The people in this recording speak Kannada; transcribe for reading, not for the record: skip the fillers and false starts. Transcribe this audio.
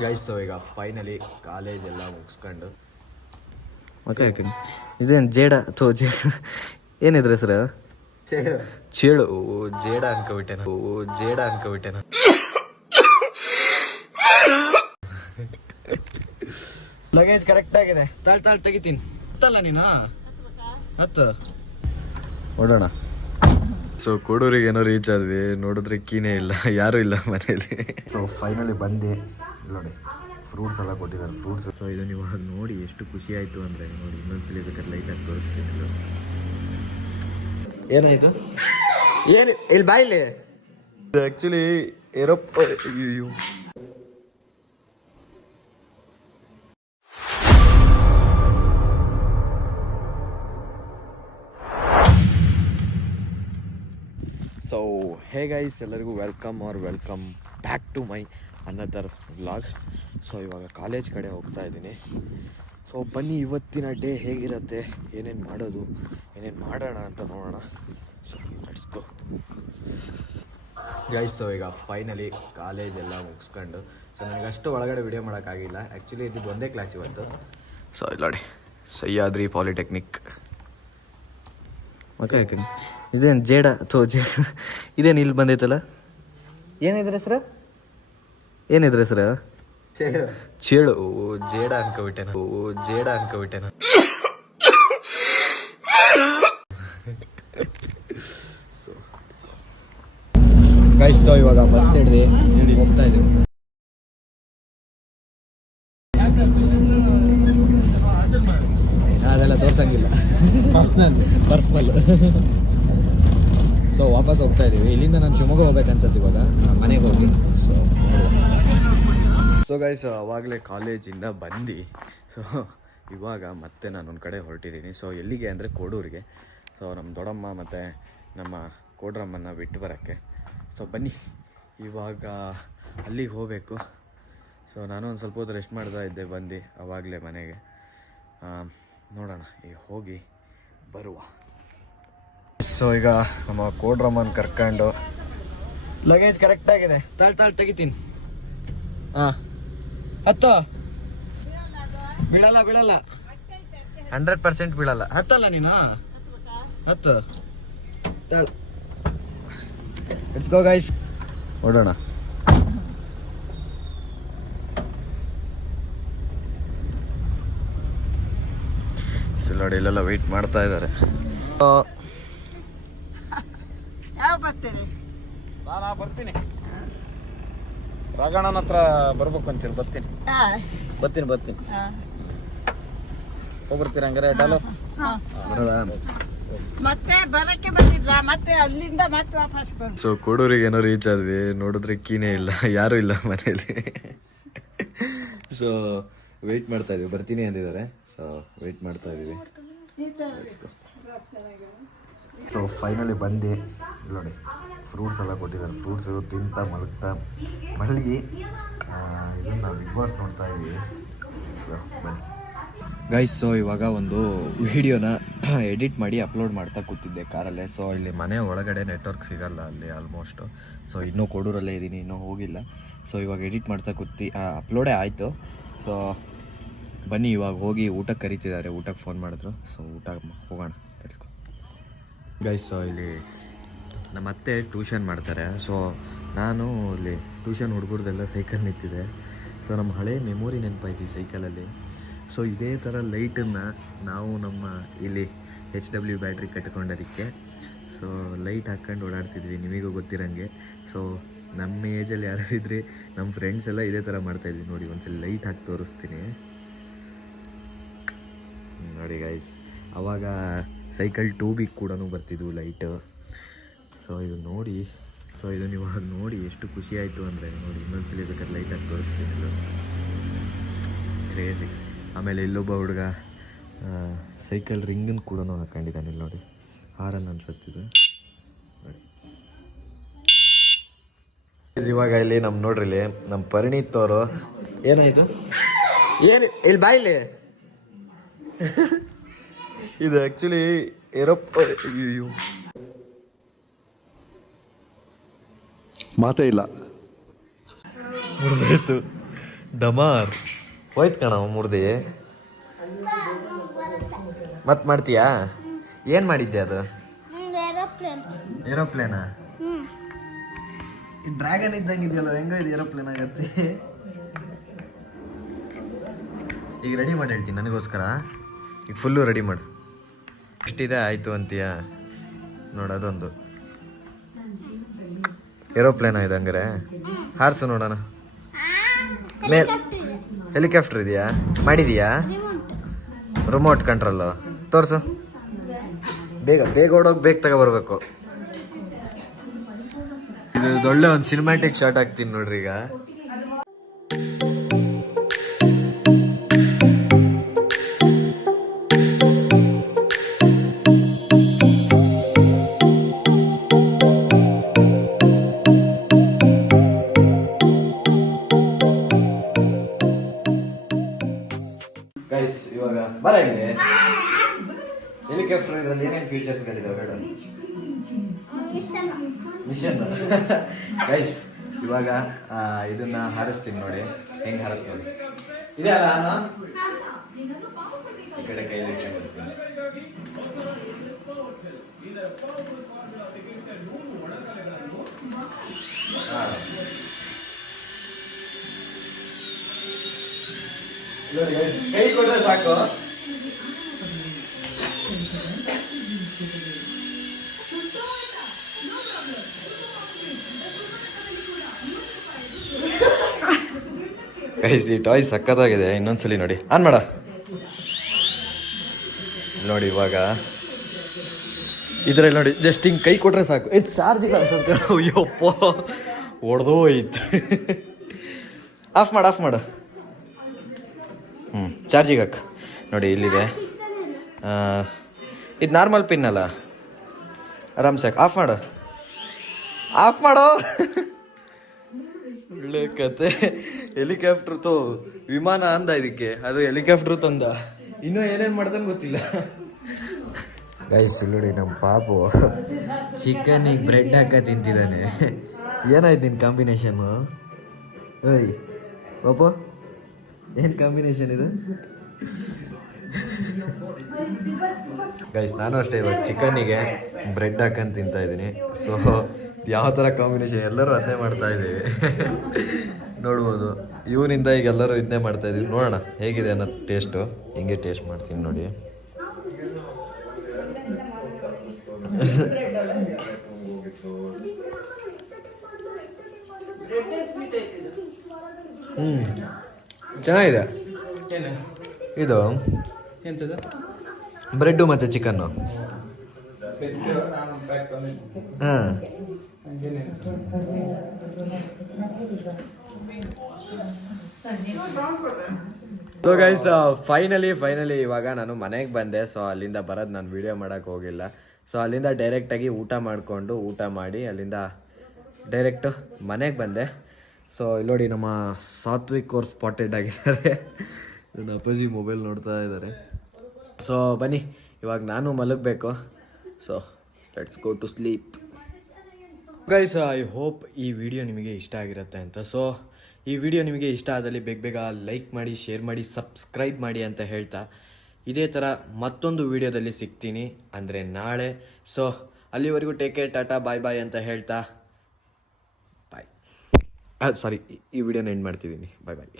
ಗೈಸ್ ಈಗ ಫೈನಲಿ ಕಾಲೇಜ್ ಎಲ್ಲ ಮುಗಿಸ್ಕೊಂಡು ಓಕೆ ಓಕೆ ಇದೇನು ಜೇಡ ಏನಿದ್ರೆ ಹೆಸರು ಚೇಳು ಜೇಡ ಅನ್ಕೋಬಿಟ್ಟೆನ ಜೇಡ ಅನ್ಕೋಬಿಟ್ಟೆನ ಲಗೇಜ್ ಕರೆಕ್ಟ್ ಆಗಿದೆ ತಾಳ್ ತೆಗಿತೀನಿ ಹತ್ತಲ್ಲ ನೀನು ಹತ್ತು ಓಡೋಣ. ಸೊ ಕೋಡೂರಿಗೆ ಏನೋ ರೀಚ್ ಆದ್ವಿ, ನೋಡಿದ್ರೆ ಕೀನೇ ಇಲ್ಲ, ಯಾರೂ ಇಲ್ಲ ಮನೇಲಿ. ಸೊ ಫೈನಲಿ ಬಂದು ನೋಡಿ ಫ್ರೂಟ್ಸ್ ಎಲ್ಲ ಕೊಟ್ಟಿದ್ದಾರೆ. ಫ್ರೂಟ್ಸ್ ಸೊ ಇದು ನೀವು ಹಾಗೆ ನೋಡಿ ಎಷ್ಟು ಖುಷಿ ಆಯಿತು ಅಂದರೆ ನೋಡಿ ಇನ್ನೊಂದ್ಸಲಿ ಬೇಕಾದ್ರೆ ಲೈಟಾಗಿ ತೋರಿಸ್ತೀನಿ. ಏನಾಯಿತು ಏನು ಇಲ್ಲಿ ಬಾಯಿಲಿ ಆ್ಯಕ್ಚುಲಿ ಏರೋಪ್ ಅಯ್ಯೋ ಸೊ ಹೇ ಗೈಸ್, ಎಲ್ಲರಿಗೂ welcome back to my another vlog. So ಇವಾಗ ಕಾಲೇಜ್ ಕಡೆ ಹೋಗ್ತಾ ಇದ್ದೀನಿ. ಸೊ ಬನ್ನಿ ಇವತ್ತಿನ ಡೇ ಹೇಗಿರುತ್ತೆ, ಏನೇನು ಮಾಡೋದು, ಏನೇನು ಮಾಡೋಣ ಅಂತ ನೋಡೋಣ. So let's go guys. So ಈಗ ಫೈನಲಿ ಕಾಲೇಜೆಲ್ಲ ಮುಗಿಸ್ಕೊಂಡು, ಸೊ ನನಗೆ ಅಷ್ಟು ಒಳಗಡೆ ವಿಡಿಯೋ ಮಾಡೋಕ್ಕಾಗಿಲ್ಲ. ಆ್ಯಕ್ಚುಲಿ ಇದು ಒಂದೇ ಕ್ಲಾಸ್ ಇವತ್ತು. ಸೊ ಇಲ್ಲಿ ನೋಡಿ ಸಹ್ಯಾದ್ರಿ ಪಾಲಿಟೆಕ್ನಿಕ್. ಓಕೆ ಓಕೆ ಇದೇನು ಜೇಡ ಇದೇನು ಇಲ್ಲಿ ಬಂದೈತಲ್ಲ, ಏನಿದ್ರೆ ಹೆಸರು ಚೇಳು ಜೇಡ ಅನ್ಕೋಬಿಟ್ಟೆನ ಜೇಡ ಅನ್ಕೋಬಿಟ್ಟೆನ. ಗೈಸ್ ಇವಾಗ ಬಸ್ ಹಿಡ್ದು ಹೋಗ್ತಾ ಇದೀವಿ. ಅದೆಲ್ಲ ತೋರ್ಸಂಗಿಲ್ಲ, ಪರ್ಸ್ನಲ್. ಸೊ ವಾಪಸ್ ಹೋಗ್ತಾ ಇದೀವಿ. ಇಲ್ಲಿಂದ ನಾನು ಶಿವಮೊಗ್ಗ ಹೋಗ್ಬೇಕನ್ಸತ್ತೆ ಇವಾಗ ಮನೆಗೆ ಹೋಗಿ. ಸೊ ಗೈಸ್ ಅವಾಗಲೇ ಕಾಲೇಜಿಂದ ಬಂದು ಸೊ ಇವಾಗ ಮತ್ತೆ ನಾನು ಒಂದು ಕಡೆ ಹೊರಟಿದ್ದೀನಿ. ಸೊ ಎಲ್ಲಿಗೆ ಅಂದರೆ ಕೋಡೂರಿಗೆ. ಸೊ ನಮ್ಮ ದೊಡ್ಡಮ್ಮ ಮತ್ತು ನಮ್ಮ ಕೋಡ್ರಮ್ಮನ ಬಿಟ್ಟು ಬರೋಕ್ಕೆ. ಸೊ ಬನ್ನಿ ಇವಾಗ ಅಲ್ಲಿಗೆ ಹೋಗಬೇಕು. ಸೊ ನಾನು ಒಂದು ಸ್ವಲ್ಪ ಹೊತ್ತು ರೆಸ್ಟ್ ಮಾಡ್ತಾ ಇದ್ದೆ ಬಂದು ಆವಾಗಲೇ ಮನೆಗೆ. ನೋಡೋಣ ಈಗ ಹೋಗಿ ಬರುವ. ಸೊ ಈಗ ನಮ್ಮ ಕೋಡ್ರಮ್ಮನ ಕರ್ಕೊಂಡು ಲಗೇಜ್ ಕರೆಕ್ಟ್ ಆಗಿದೆ, ತಾಳ್ ತೆಗಿತೀನಿ. ಹಾಂ ಹತ್ತು ಬೀಳಲ್ಲ 100% ಬೀಳಲ್ಲ. ಹತ್ತಲ್ಲ ನೀನು ಹತ್ತು. ಲೆಟ್ಸ್ ಗೋ ಗೈಸ್, ಓಡೋಣ. ಸೊ ನೋಡಿ ಇಲ್ಲೆಲ್ಲ ವೆಯ್ಟ್ ಮಾಡ್ತಾ ಇದ್ದಾರೆ. ಬರ್ತೀನಿ ರಾಘಣ್ಣನ ಹತ್ರ ಬರ್ಬೇಕು ಅಂತೇಳಿ ಬರ್ತೀನಿ ಹೋಗ್ಬರ್ತೀರ ಹಂಗಾರೆ ಡಾಲು ಮತ್ತೆ ಬರಕ್ಕೆ ಬಂದಿಲ್ಲ, ಮತ್ತೆ ಅಲ್ಲಿಂದ ಮತ್ತೆ ವಾಪಸ್ ಬಂದು. ಸೊ ಕೋಡೂರಿಗೆ ಏನೋ ರೀಚ್ ಆದ್ವಿ, ನೋಡಿದ್ರೆ ಕೀನೇ ಇಲ್ಲ, ಯಾರೂ ಇಲ್ಲ ಮನೇಲಿ. ಸೊ ವೆಯ್ಟ್ ಮಾಡ್ತಾ ಇದೀವಿ, ಬರ್ತೀನಿ ಅಂದಿದ್ದಾರೆ. ಸೊ ವೆಯ್ಟ್ ಮಾಡ್ತಾ ಇದೀವಿ. ಸೊ ಫೈನಲಿ ಬಂದು ನೋಡಿ ಫ್ರೂಟ್ಸ್ ಎಲ್ಲ ಕೊಟ್ಟಿದ್ದಾರೆ. ಫ್ರೂಟ್ಸು ತಿಂತಾ ಮಲಗಿ ಇದನ್ನು ಬಿಗ್ ಬಾಸ್ ನೋಡ್ತಾ ಇದ್ದೀವಿ. ಸೊ ಬನ್ನಿ ಗೈಸ್. ಸೊ ಇವಾಗ ಒಂದು ವಿಡಿಯೋನ ಎಡಿಟ್ ಮಾಡಿ ಅಪ್ಲೋಡ್ ಮಾಡ್ತಾ ಕೂತಿದ್ದೆ ಕಾರಲ್ಲೇ. ಸೊ ಇಲ್ಲಿ ಮನೆ ಒಳಗಡೆ ನೆಟ್ವರ್ಕ್ ಸಿಗಲ್ಲ ಅಲ್ಲಿ ಆಲ್ಮೋಸ್ಟು. ಸೊ ಇನ್ನೂ ಕೋಡೂರಲ್ಲೇ ಇದ್ದೀನಿ, ಇನ್ನೂ ಹೋಗಿಲ್ಲ. ಸೊ ಇವಾಗ ಎಡಿಟ್ ಮಾಡ್ತಾ ಅಪ್ಲೋಡೇ ಆಯಿತು. ಸೊ ಬನ್ನಿ ಇವಾಗ ಹೋಗಿ ಊಟಕ್ಕೆ ಕರಿತಿದ್ದಾರೆ, ಊಟಕ್ಕೆ ಫೋನ್ ಮಾಡಿದ್ರು. ಸೊ ಊಟ ಹೋಗೋಣ ಎಡ್ಸ್ಕೊ ಗೈಸ್. ಸೊ ಇಲ್ಲಿ ನಮ್ಮ ಅತ್ತೆ ಟ್ಯೂಷನ್ ಮಾಡ್ತಾರೆ. ಸೊ ನಾನು ಇಲ್ಲಿ ಟ್ಯೂಷನ್ ಹುಡುಗರದೆಲ್ಲ ಸೈಕಲ್ ನಿಂತಿದೆ. ಸೊ ನಮ್ಮ ಹಳೆ ಮೆಮೊರಿ ನೆನಪಾಯ್ತು ಈ ಸೈಕಲಲ್ಲಿ. ಸೊ ಇದೇ ಥರ ಲೈಟನ್ನು ನಾವು ನಮ್ಮ ಇಲ್ಲಿ HW ಬ್ಯಾಟ್ರಿ ಕಟ್ಕೊಂಡೋದಕ್ಕೆ ಸೊ ಲೈಟ್ ಹಾಕ್ಕೊಂಡು ಓಡಾಡ್ತಿದ್ವಿ, ನಿಮಗೂ ಗೊತ್ತಿರೋಂಗೆ. ಸೊ ನಮ್ಮ ಏಜಲ್ಲಿ ಯಾರು ಇದ್ರಿ, ನಮ್ಮ ಫ್ರೆಂಡ್ಸ್ ಎಲ್ಲ ಇದೇ ಥರ ಮಾಡ್ತಾಯಿದ್ವಿ. ನೋಡಿ ಒಂದ್ಸಲ ಲೈಟ್ ಹಾಕಿ ತೋರಿಸ್ತೀನಿ ನೋಡಿ ಗೈಸ್. ಆವಾಗ ಸೈಕಲ್ ಟ್ಯೂಬಿಗೆ ಕೂಡ ಬರ್ತಿದ್ವು ಲೈಟು. ಸೊ ಇದು ನೋಡಿ, ಸೊ ಇದು ನೀವು ಹಾಗೆ ನೋಡಿ ಎಷ್ಟು ಖುಷಿ ಆಯಿತು ಅಂದರೆ ನೋಡಿ ಇನ್ನೊಂದ್ಸಲಿ ಬೇಕಾದ್ರೆ ಲೈಟಾಗಿ ತೋರಿಸ್ತೀನಿ. ಕ್ರೇಜಿ. ಆಮೇಲೆ ಇಲ್ಲೊಬ್ಬ ಹುಡುಗ ಸೈಕಲ್ ರಿಂಗನ್ನು ಕೂಡ ಹಾಕೊಂಡಿದ್ದಾನೆ ಇಲ್ಲಿ ನೋಡಿ, ಹಾರನ್ನು ಅನ್ಸುತ್ತಿದೆ ನೋಡಿ. ಇವಾಗ ಇಲ್ಲಿ ನೋಡ್ರಿ ಇಲ್ಲಿ ನಮ್ಮ ಪರಿಣಿತ್ ಅವರು ಏನಾಯಿತು ಏನು ಇಲ್ಲಿ ಬಾಯಿಲಿ ಇದು ಆ್ಯಕ್ಚುಲಿ ಏರೋಪ್ ಅಯ್ಯೋ ಮಾತೇ ಇಲ್ಲ ಮುರಿದಾಯ್ತು. ಡಮಾರ್ ಹೋಯ್ತು ಕಣ ಮುರ್ದಿ. ಮತ್ತೆ ಮಾಡ್ತೀಯಾ? ಏನು ಮಾಡಿದ್ದೆ ಅದು? ಏರೋಪ್ಲೇನಾ? ಈ ಡ್ರ್ಯಾಗನ್ ಇದ್ದಂಗೆ ಇದೆಯಲ್ಲ, ಹೆಂಗೋ ಇದು ಏರೋಪ್ಲೇನ್ ಆಗತ್ತೆ. ಈಗ ರೆಡಿ ಮಾಡಿ ಹೇಳ್ತೀನಿ ನನಗೋಸ್ಕರ. ಈಗ ಫುಲ್ಲು ರೆಡಿ ಮಾಡು. ಎಷ್ಟಿದೆ ಆಯಿತು ಅಂತೀಯ ನೋಡು. ಅದೊಂದು ಏರೋಪ್ಲೇನ್ ಇದೆ ಹಂಗಾರೆ. ಹಾರಿಸು ನೋಡೋಣ. ಹೆಲಿಕಾಪ್ಟರ್ ಇದೆಯಾ? ಮಾಡಿದೀಯಾ? ರಿಮೋಟ್ ಕಂಟ್ರೋಲು ತೋರಿಸು. ಬೇಗ ಬೇಗ ಓಡೋಗಿ ಬೇಗ ತಗೊಬರ್ಬೇಕು. ಇದು ಒಳ್ಳೆ ಒಂದು ಸಿನಿಮ್ಯಾಟಿಕ್ ಶಾಟ್ ಹಾಕ್ತೀನಿ ನೋಡ್ರಿ ಈಗ. ಗೈಸ್ ಇವಾಗ ಬರ ಇಲ್ಲಿ ಹೆಲಿಕಾಪ್ಟರ್ ಇದರಲ್ಲಿ ಏನೇನು ಫೀಚರ್ಸ್ಗಳಿದಾವೆ ಹೇಳು. ಮಿಷನ್ ಗೈಸ್ ಇವಾಗ ಇದನ್ನ ಹಾರಿಸ್ತೀನಿ ನೋಡಿ ಹೆಂಗೆ ಹಾರತ್ ನೋಡಿ. ಇದೆ ಅಲ್ಲ ನಾನು ಈ ಕಡೆ ಕೈಲಿ ಇಟ್ಕೊಂಡಿರ್ತೀನಿ. ನೋಡಿ ಕೈ ಕೊಟ್ರೆ ಸಾಕು. ಗೈಸ್ ಈ ಟಾಯ್ ಸಕ್ಕತ್ತಾಗಿದೆ. ಇನ್ನೊಂದ್ಸಲಿ ನೋಡಿ, ಆನ್ ಮಾಡ ನೋಡಿ. ಇವಾಗ ಇದ್ರಲ್ಲಿ ನೋಡಿ ಜಸ್ಟ್ ಹಿಂಗೆ ಕೈ ಕೊಟ್ರೆ ಸಾಕು. ಚಾರ್ಜ್ ಇಲ್ಲ ಅನ್ಸುತ್ತೆ. ಅಯ್ಯಪ್ಪ ಹೊಡೆದೋಯ್ತು. ಆಫ್ ಮಾಡು, ಆಫ್ ಮಾಡು. ಚಾರ್ಜಿಗೆ ಹಾಕು ನೋಡಿ. ಇಲ್ಲಿದೆ ಇದು ನಾರ್ಮಲ್ ಪಿನ್ ಅಲ್ಲ. ಆರಾಮ್ಸೆ ಆಫ್ ಮಾಡು, ಆಫ್ ಮಾಡೋ. ಒಳ್ಳೆ ಕತೆ. ಹೆಲಿಕಾಪ್ಟರ್ ವಿಮಾನ ಅಂದ ಇದಕ್ಕೆ, ಅದು ಹೆಲಿಕಾಪ್ಟರ್ ತಂದ. ಇನ್ನೂ ಏನೇನು ಮಾಡ್ದಂಗೆ ಗೊತ್ತಿಲ್ಲ. ಗೈಸ್ ನೋಡಿ ನಮ್ಮ ಪಾಪು ಚಿಕನಿಗೆ ಬ್ರೆಡ್ ಹಾಕ ತಿಂತಿದ್ದಾನೆ. ಏನಾಯ್ತು ನಿನ್ನ ಕಾಂಬಿನೇಷನ್ನು? ಓಯ್ ಪಾಪು ಏನು ಕಾಂಬಿನೇಷನ್ ಇದು? ಗೈಸ್ ನಾನು ಅಷ್ಟೇ ಇವಾಗ ಚಿಕನ್ನಿಗೆ ಬ್ರೆಡ್ ಹಾಕೊಂಡು ತಿಂತಾ ಇದ್ದೀನಿ. ಸೊ ಯಾವ ಥರ ಕಾಂಬಿನೇಷನ್ ಎಲ್ಲರೂ ಅದೇ ಮಾಡ್ತಾ ಇದ್ದೀವಿ ನೋಡ್ಬೋದು. ಇವನಿಂದ ಈಗ ಎಲ್ಲರೂ ಇದನ್ನೇ ಮಾಡ್ತಾ ಇದೀವಿ. ನೋಡೋಣ ಹೇಗಿದೆ ಅನ್ನೋ ಟೇಸ್ಟು. ಹಿಂಗೆ ಟೇಸ್ಟ್ ಮಾಡ್ತೀನಿ ನೋಡಿ. ಚೆನ್ನಾಗಿದೆ ಇದು. ಎಂತದು? ಬ್ರೆಡ್ಡು ಮತ್ತು ಚಿಕನ್ನು. ಹಾಂ ಸೊ ಗೈಸ್ ಫೈನಲಿ ಇವಾಗ ನಾನು ಮನೆಗೆ ಬಂದೆ. ಸೊ ಅಲ್ಲಿಂದ ಬರೋದು ನಾನು ವಿಡಿಯೋ ಮಾಡೋಕ್ಕೆ ಹೋಗಿಲ್ಲ. ಸೊ ಅಲ್ಲಿಂದ ಡೈರೆಕ್ಟಾಗಿ ಊಟ ಮಾಡಿ ಅಲ್ಲಿಂದ ಡೈರೆಕ್ಟು ಮನೆಗೆ ಬಂದೆ. ಸೊ ಇಲ್ಲಿ ನೋಡಿ ನಮ್ಮ ಸಾತ್ವಿಕ್ ಅವ್ರು ಸ್ಪಾಟೆಡ್ ಆಗಿದ್ದಾರೆ. ನನ್ನ ಅಪ್ಪಾಜಿ ಮೊಬೈಲ್ ನೋಡ್ತಾ ಇದ್ದಾರೆ. ಸೊ ಬನ್ನಿ ಇವಾಗ ನಾನು ಮಲಗಬೇಕು. So let's go to sleep. Guys I hope ಈ ವಿಡಿಯೋ ನಿಮಗೆ ಇಷ್ಟ ಆಗಿರುತ್ತೆ ಅಂತ. ಸೊ ಈ ವಿಡಿಯೋ ನಿಮಗೆ ಇಷ್ಟ ಆದಲ್ಲಿ ಬೇಗ ಲೈಕ್ ಮಾಡಿ, ಶೇರ್ ಮಾಡಿ, ಸಬ್ಸ್ಕ್ರೈಬ್ ಮಾಡಿ ಅಂತ ಹೇಳ್ತಾ ಇದೇ ಥರ ಮತ್ತೊಂದು ವಿಡಿಯೋದಲ್ಲಿ ಸಿಗ್ತೀನಿ ಅಂದರೆ ನಾಳೆ. ಸೊ ಅಲ್ಲಿವರೆಗೂ ಟೇಕ್ ಕೇರ್, ಟಾಟಾ, ಬಾಯ್ ಅಂತ ಹೇಳ್ತಾ ಬಾಯ್. ಸಾರಿ, ಈ ವಿಡಿಯೋನ ಎಂಡ್ ಮಾಡ್ತಿದ್ದೀನಿ. ಬಾಯ್.